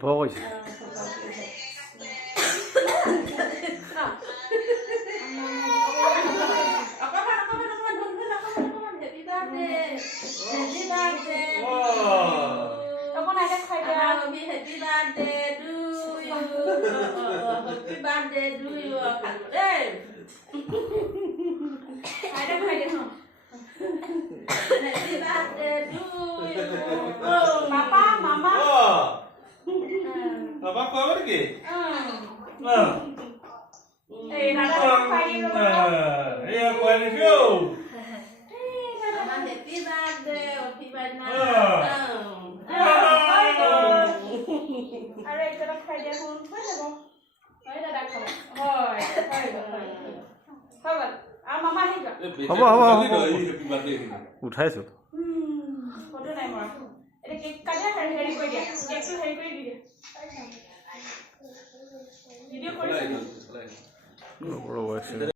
ভয় কৰিছে Apa kau lagi? Iya, kau ni tu. Happy birthday, happy birthday. Are kita nak dia pun, mana bo? Mana dah kau? Hoi, hoi. Mama ni juga. উঠাইছো Foto naik mah. Ada kek kaja hari kau dia. Kek tu hari kau dia. Video kau. ৰ'ব